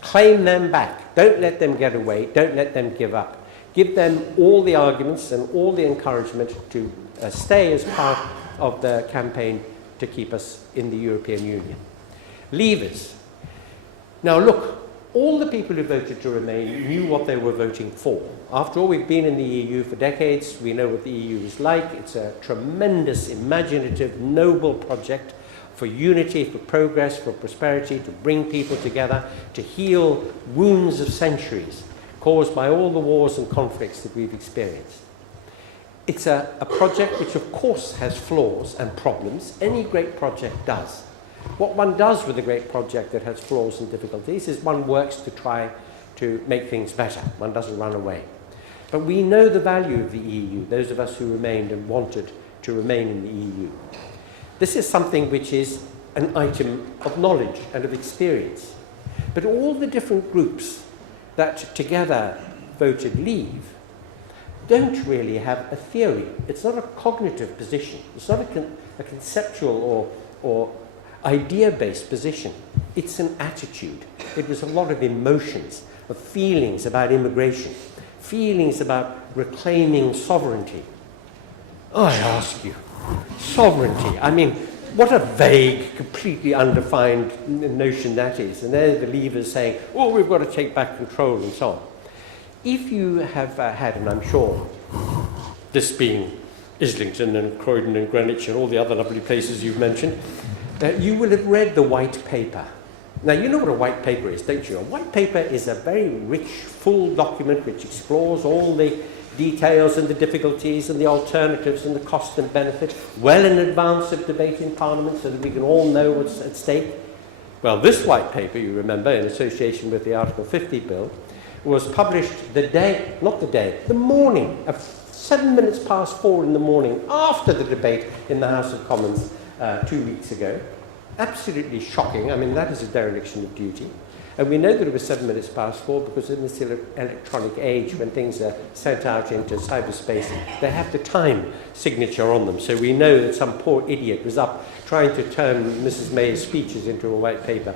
Claim them back. Don't let them get away. Don't let them give up. Give them all the arguments and all the encouragement to stay as part of the campaign to keep us in the European Union. Leavers. Now look, all the people who voted to remain knew what they were voting for. After all, we've been in the EU for decades. We know what the EU is like. It's a tremendous, imaginative, noble project for unity, for progress, for prosperity, to bring people together, to heal wounds of centuries caused by all the wars and conflicts that we've experienced. It's a project which, of course, has flaws and problems. Any great project does. What one does with a great project that has flaws and difficulties is one works to try to make things better. One doesn't run away. But we know the value of the EU, those of us who remained and wanted to remain in the EU. This is something which is an item of knowledge and of experience. But all the different groups that together voted leave don't really have a theory. It's not a cognitive position. It's not a conceptual or idea-based position. It's an attitude. It was a lot of emotions, of feelings about immigration, feelings about reclaiming sovereignty. I ask you, sovereignty. I mean, what a vague, completely undefined notion that is. And there the leavers saying, oh, we've got to take back control and so on. If you have had, and I'm sure, this being Islington and Croydon and Greenwich and all the other lovely places you've mentioned, you will have read the white paper. Now, you know what a white paper is, don't you? A white paper is a very rich, full document which explores all the details and the difficulties and the alternatives and the cost and benefit well in advance of debate in Parliament so that we can all know what's at stake. Well, this white paper, you remember, in association with the Article 50 bill, was published the morning of 7 minutes past 4 in the morning after the debate in the House of Commons 2 weeks ago. Absolutely shocking. I mean, that is a dereliction of duty. And we know that it was 7 minutes past 4 because in this electronic age, when things are sent out into cyberspace, they have the time signature on them. So we know that some poor idiot was up trying to turn Mrs. May's speeches into a white paper.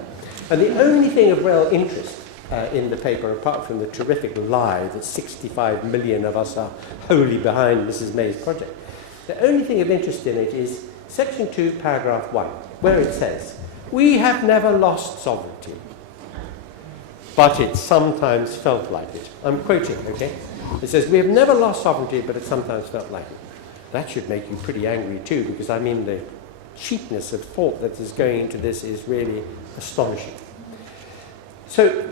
And the only thing of real interest in the paper, apart from the terrific lie that 65 million of us are wholly behind Mrs. May's project, the only thing of interest in it is Section 2, paragraph 1, where it says, we have never lost sovereignty, but it sometimes felt like it. I'm quoting, okay? It says, we have never lost sovereignty, but it sometimes felt like it. That should make you pretty angry too, because I mean the cheapness of thought that is going into this is really astonishing. So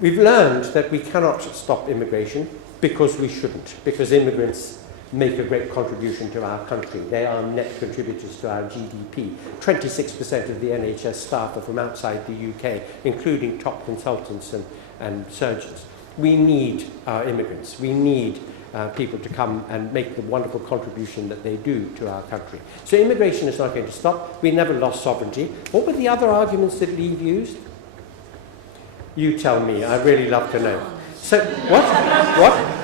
we've learned that we cannot stop immigration because we shouldn't, because immigrants make a great contribution to our country. They are net contributors to our GDP. 26% of the NHS staff are from outside the UK, including top consultants and surgeons. We need our immigrants. We need people to come and make the wonderful contribution that they do to our country. So immigration is not going to stop. We never lost sovereignty. What were the other arguments that Leave used? You tell me. I'd really love to know. So, what? What?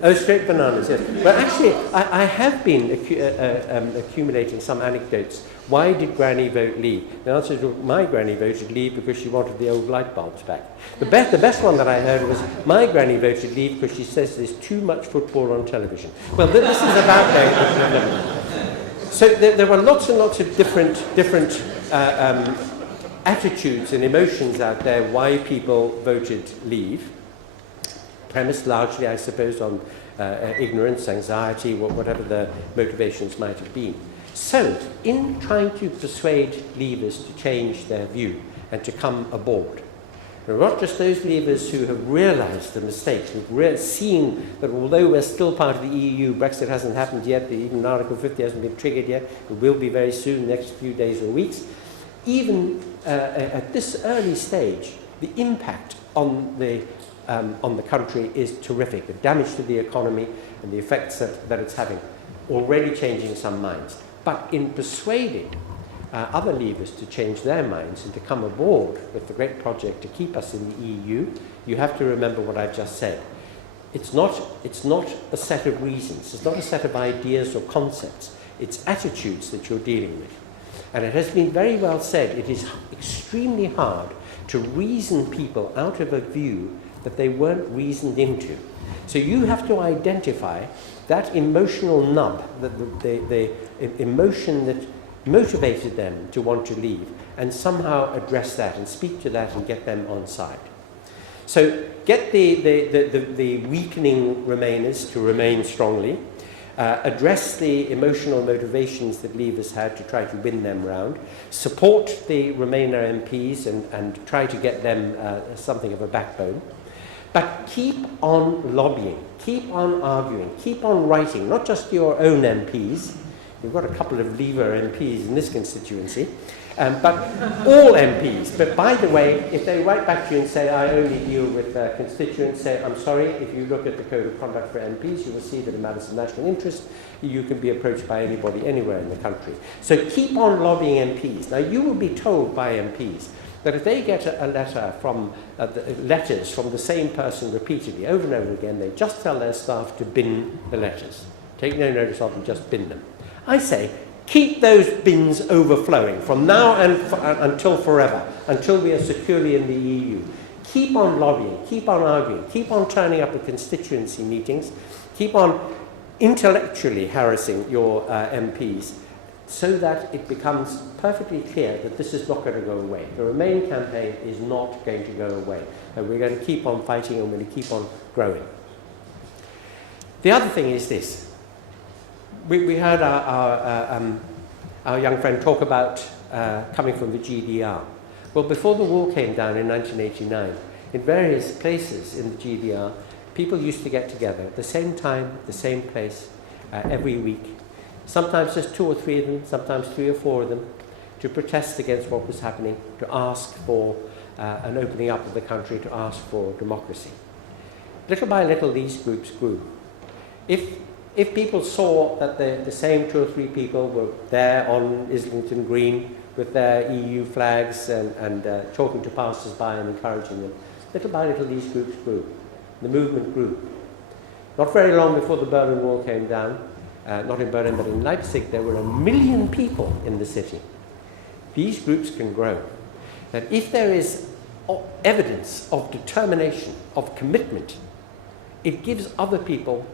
Oh, straight bananas, yes. Well, actually, I have been accumulating some anecdotes. Why did Granny vote Leave? The answer is, my Granny voted Leave because she wanted the old light bulbs back. The best one that I heard was, my Granny voted Leave because she says there's too much football on television. Well, this is about going. So there were lots and lots of different attitudes and emotions out there why people voted Leave. Premised largely, I suppose, on ignorance, anxiety, whatever the motivations might have been. So, in trying to persuade Leavers to change their view and to come aboard, not just those Leavers who have realised the mistakes, who've seen that although we're still part of the EU, Brexit hasn't happened yet, even Article 50 hasn't been triggered yet, it will be very soon, next few days or weeks. Even at this early stage, the impact on the country is terrific. The damage to the economy and the effects that it's having, already changing some minds. But in persuading other leavers to change their minds and to come aboard with the great project to keep us in the EU, you have to remember what I've just said. It's not a set of reasons, it's not a set of ideas or concepts, it's attitudes that you're dealing with. And it has been very well said, it is extremely hard to reason people out of a view that they weren't reasoned into. So you have to identify that emotional nub, the emotion that motivated them to want to leave, and somehow address that and speak to that and get them on side. So get the weakening Remainers to remain strongly, address the emotional motivations that leavers had to try to win them round, support the Remainer MPs and try to get them something of a backbone, but keep on lobbying, keep on arguing, keep on writing, not just your own MPs. We've got a couple of Leaver MPs in this constituency, but all MPs. But by the way, if they write back to you and say, I only deal with constituents, say, I'm sorry, if you look at the Code of Conduct for MPs, you will see that in matters of national interest, you can be approached by anybody anywhere in the country. So keep on lobbying MPs. Now, you will be told by MPs that if they get a letter from letters from the same person repeatedly, over and over again, they just tell their staff to bin the letters. Take no notice of them, just bin them. I say, keep those bins overflowing from now and until forever, until we are securely in the EU. Keep on lobbying, keep on arguing, keep on turning up at constituency meetings, keep on intellectually harassing your MPs, so that it becomes perfectly clear that this is not going to go away. The Remain campaign is not going to go away, and we're going to keep on fighting and we're going to keep on growing. The other thing is this. We heard our young friend talk about coming from the GDR. Well, before the wall came down in 1989, in various places in the GDR, people used to get together at the same time, the same place, every week. Sometimes just 2 or 3 of them, sometimes 3 or 4 of them, to protest against what was happening, to ask for an opening up of the country, to ask for democracy. Little by little, these groups grew. If people saw that the same 2 or 3 people were there on Islington Green with their EU flags and talking to passers-by and encouraging them, little by little these groups grew. The movement grew. Not very long before the Berlin Wall came down, not in Berlin but in Leipzig, there were 1 million people in the city. These groups can grow. That if there is evidence of determination, of commitment, it gives other people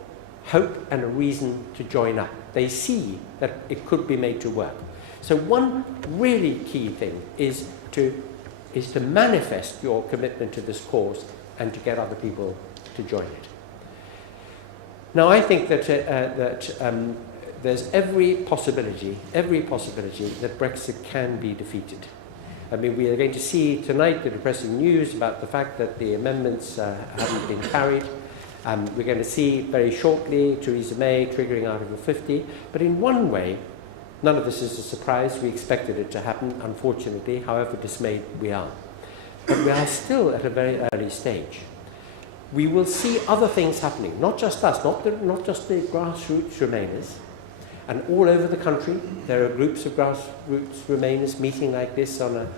hope and a reason to join up. They see that it could be made to work. So one really key thing is to manifest your commitment to this cause and to get other people to join it. Now, I think that there's every possibility that Brexit can be defeated. I mean, we are going to see tonight the depressing news about the fact that the amendments haven't been carried. We're going to see very shortly Theresa May triggering Article 50, but in one way, none of this is a surprise. We expected it to happen, unfortunately, however dismayed we are. But we are still at a very early stage. We will see other things happening, not just us, not just the grassroots Remainers. And all over the country, there are groups of grassroots Remainers meeting like this on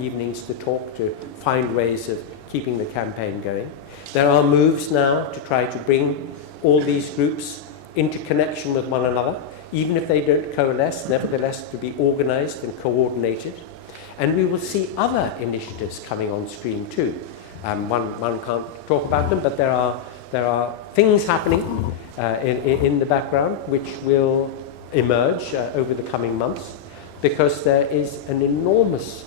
evenings to talk, to find ways of keeping the campaign going. There are moves now to try to bring all these groups into connection with one another, even if they don't coalesce, nevertheless to be organised and coordinated. And we will see other initiatives coming on stream too. One can't talk about them, but there are things happening in the background which will emerge over the coming months, because there is an enormous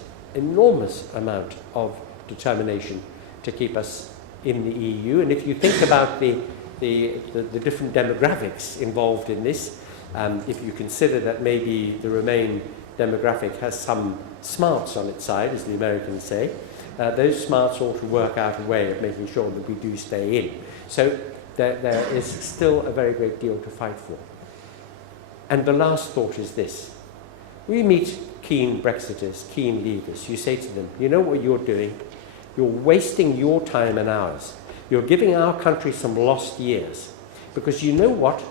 amount of determination to keep us in the EU. And if you think about the different demographics involved in this, if you consider that maybe the Remain demographic has some smarts on its side, as the Americans say, those smarts ought to work out a way of making sure that we do stay in. So there is still a very great deal to fight for. And the last thought is this. We meet keen Brexiters, keen leavers. You say to them, you know what you're doing? You're wasting your time and ours. You're giving our country some lost years. Because you know what?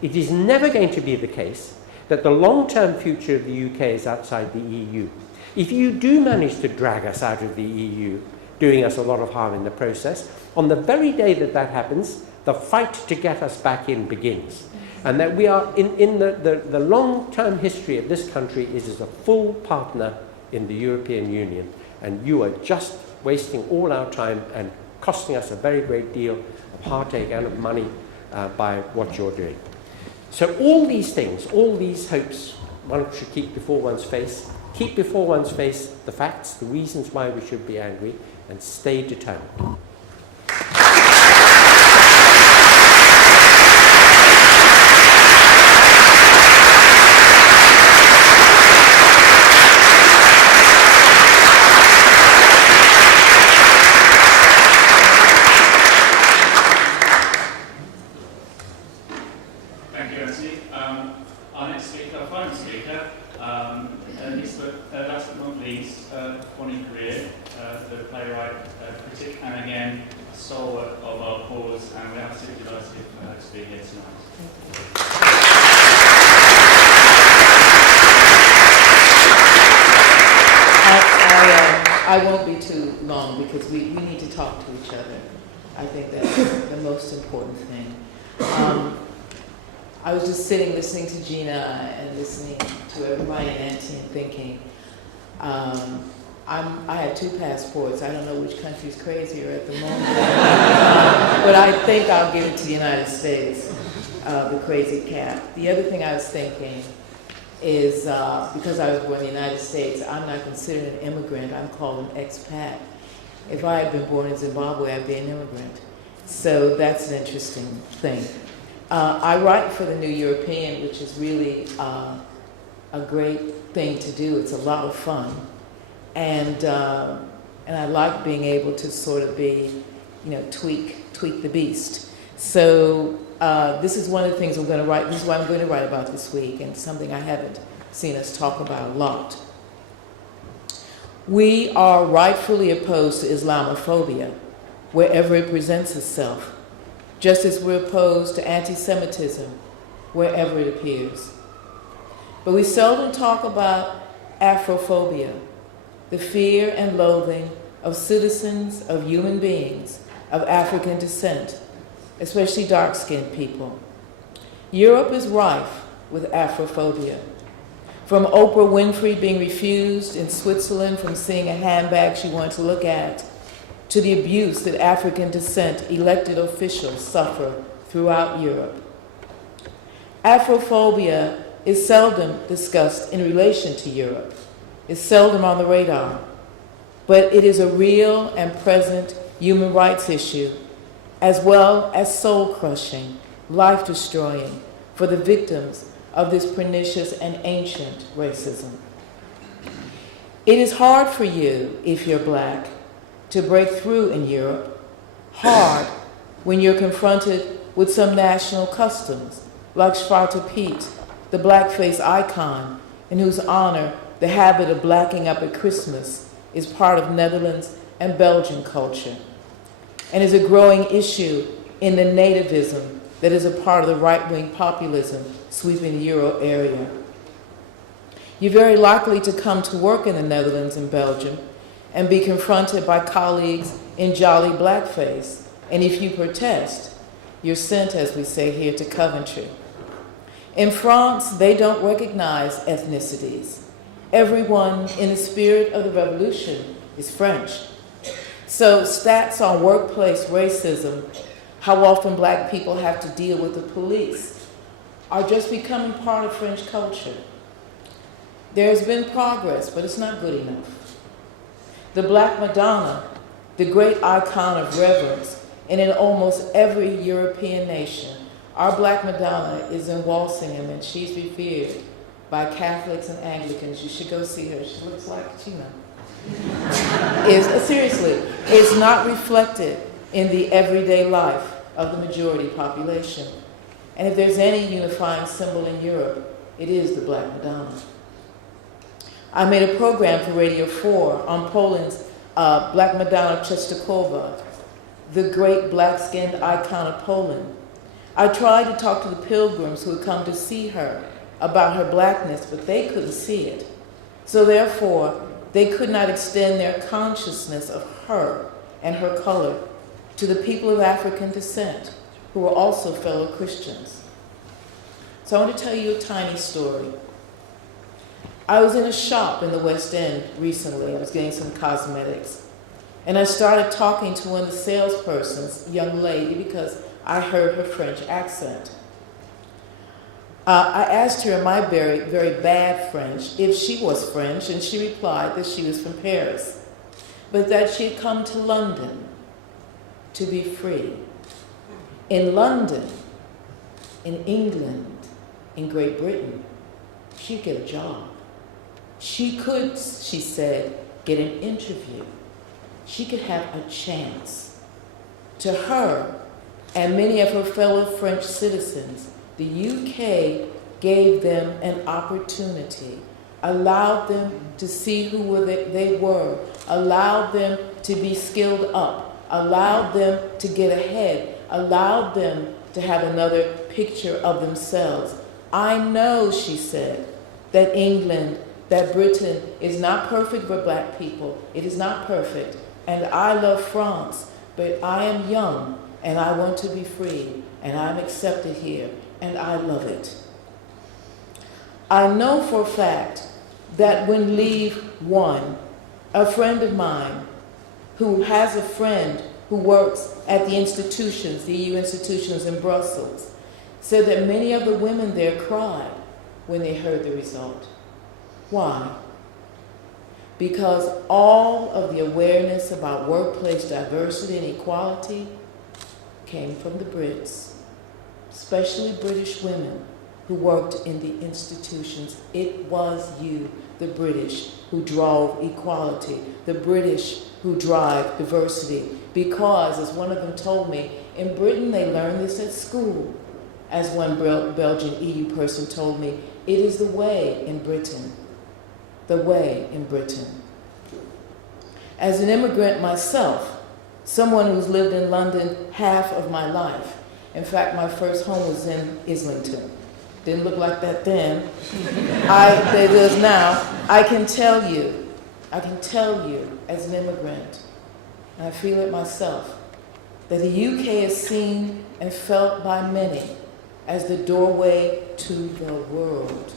It is never going to be the case that the long-term future of the UK is outside the EU. If you do manage to drag us out of the EU, doing us a lot of harm in the process, on the very day that that happens, the fight to get us back in begins. And that we are, in the long-term history of this country, is as a full partner in the European Union. And you are just wasting all our time and costing us a very great deal of heartache and of money by what you're doing. So all these things, all these hopes, one should keep before one's face. Keep before one's face the facts, the reasons why we should be angry, and stay determined. Thank you, Anthony. Our next speaker, our final speaker, last but not least, Bonnie Greer, the playwright, critic, and again, stalwart of our cause, and we're absolutely delighted for her to be here tonight. I won't be too long because we need to talk to each other. I think that's the most important thing. I was just sitting listening to Gina and listening to everybody and Auntie and thinking, I have 2 passports. I don't know which country's crazier at the moment. But I think I'll give it to the United States, the crazy cat. The other thing I was thinking is, because I was born in the United States, I'm not considered an immigrant. I'm called an expat. If I had been born in Zimbabwe, I'd be an immigrant. So that's an interesting thing. I write for the New European, which is really a great thing to do. It's a lot of fun. And I like being able to sort of be, tweak the beast. So this is one of the things I'm going to write. This is what I'm going to write about this week, and something I haven't seen us talk about a lot. We are rightfully opposed to Islamophobia wherever it presents itself, just as we're opposed to anti-Semitism wherever it appears. But we seldom talk about Afrophobia, the fear and loathing of citizens, of human beings of African descent, especially dark-skinned people. Europe is rife with Afrophobia. From Oprah Winfrey being refused in Switzerland from seeing a handbag she wanted to look at, to the abuse that African descent elected officials suffer throughout Europe. Afrophobia is seldom discussed in relation to Europe. It's seldom on the radar, but it is a real and present human rights issue, as well as soul-crushing, life-destroying for the victims of this pernicious and ancient racism. It is hard for you, if you're black, to break through in Europe. Hard when you're confronted with some national customs, like Zwarte Piet, the blackface icon, in whose honor the habit of blacking up at Christmas is part of Netherlands and Belgian culture, and is a growing issue in the nativism that is a part of the right-wing populism sweeping the Euro area. You're very likely to come to work in the Netherlands and Belgium and be confronted by colleagues in jolly blackface, and if you protest, you're sent, as we say here, to Coventry. In France, they don't recognize ethnicities. Everyone in the spirit of the revolution is French. So stats on workplace racism, how often black people have to deal with the police, are just becoming part of French culture. There's been progress, but it's not good enough. The Black Madonna, the great icon of reverence, and in almost every European nation, our Black Madonna is in Walsingham, and she's revered by Catholics and Anglicans. You should go see her. She looks like Gina. Seriously, it's not reflected in the everyday life of the majority population. And if there's any unifying symbol in Europe, it is the Black Madonna. I made a program for Radio 4 on Poland's Black Madonna Częstochowa, the great black-skinned icon of Poland. I tried to talk to the pilgrims who had come to see her about her blackness, but they couldn't see it. So therefore, they could not extend their consciousness of her and her color to the people of African descent, who were also fellow Christians. So I want to tell you a tiny story. I was in a shop in the West End recently. I was getting some cosmetics. And I started talking to one of the salespersons, a young lady, because I heard her French accent. I asked her in my very, very bad French if she was French, and she replied that she was from Paris, but that she had come to London to be free. In London, in England, in Great Britain, she'd get a job. She could, she said, get an interview. She could have a chance. To her, and many of her fellow French citizens, the UK gave them an opportunity, allowed them to see who they were, allowed them to be skilled up, allowed them to get ahead, allowed them to have another picture of themselves. I know, she said, that England, that Britain is not perfect for black people. It is not perfect. And I love France, but I am young and I want to be free and I'm accepted here and I love it. I know for a fact that when Leave won, a friend of mine who has a friend who works at the institutions, the EU institutions in Brussels, said that many of the women there cried when they heard the result. Why? Because all of the awareness about workplace diversity and equality came from the Brits, especially British women who worked in the institutions. It was you, the British, who drove equality, the British who drive diversity. Because, as one of them told me, in Britain they learn this at school. As one Belgian EU person told me, it is the way in Britain. The way in Britain. As an immigrant myself, someone who's lived in London half of my life. In fact, my first home was in Islington. Didn't look like that then. It is now. I can tell you as an immigrant, and I feel it myself, that the UK is seen and felt by many as the doorway to the world,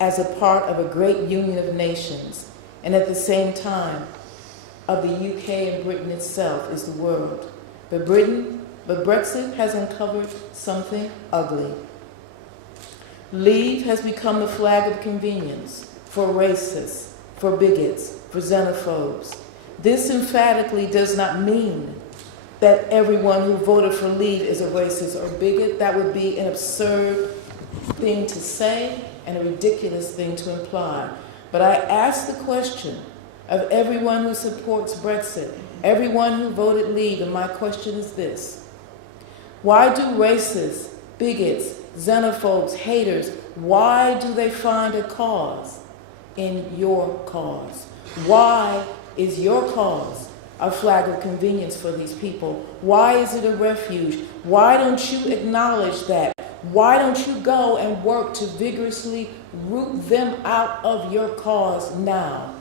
as a part of a great union of nations, and at the same time, of the UK and Britain itself is the world. But Brexit has uncovered something ugly. Leave has become the flag of convenience for racists, for bigots, for xenophobes. This emphatically does not mean that everyone who voted for Leave is a racist or bigot. That would be an absurd thing to say and a ridiculous thing to imply. But I ask the question of everyone who supports Brexit, everyone who voted Leave, and my question is this: why do racists, bigots, xenophobes, haters, why do they find a cause in your cause? Why is your cause a flag of convenience for these people? Why is it a refuge? Why don't you acknowledge that? Why don't you go and work to vigorously root them out of your cause now?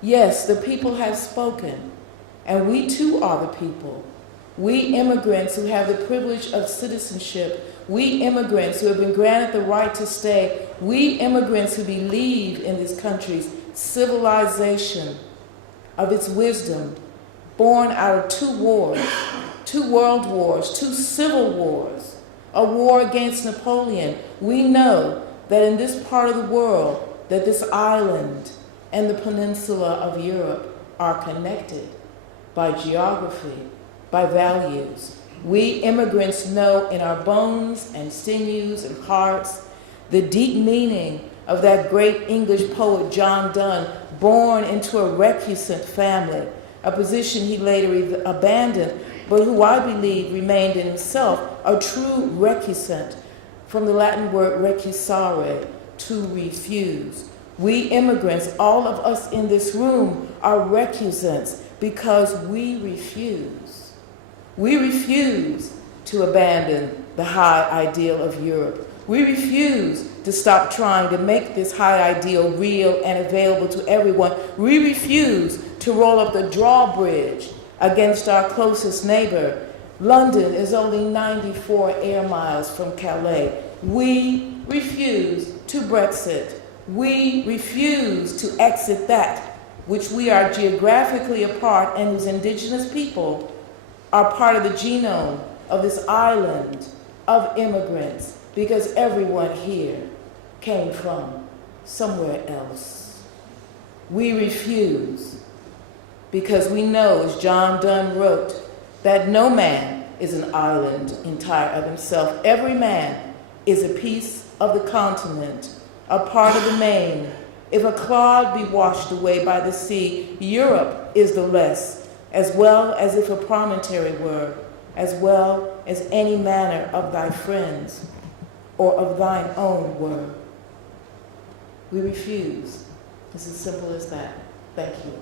Yes, the people have spoken, and we too are the people. We immigrants who have the privilege of citizenship, we immigrants who have been granted the right to stay, we immigrants who believe in this country's civilization, of its wisdom, born out of 2 wars, 2 world wars, 2 civil wars, a war against Napoleon. We know that in this part of the world, that this island and the peninsula of Europe are connected by geography, by values. We immigrants know in our bones and sinews and hearts the deep meaning of that great English poet John Donne, born into a recusant family, a position he later abandoned, but who I believe remained in himself a true recusant, from the Latin word recusare, to refuse. We immigrants, all of us in this room, are recusants because we refuse. We refuse to abandon the high ideal of Europe. We refuse to stop trying to make this high ideal real and available to everyone. We refuse to roll up the drawbridge against our closest neighbor. London is only 94 air miles from Calais. We refuse to Brexit. We refuse to exit that which we are geographically apart and whose indigenous people are part of the genome of this island of immigrants, because everyone here came from somewhere else. We refuse because we know, as John Donne wrote, that no man is an island entire of himself. Every man is a piece of the continent, a part of the main. If a clod be washed away by the sea, Europe is the less, as well as if a promontory were, as well as any manner of thy friends or of thine own were. We refuse. It's as simple as that. Thank you.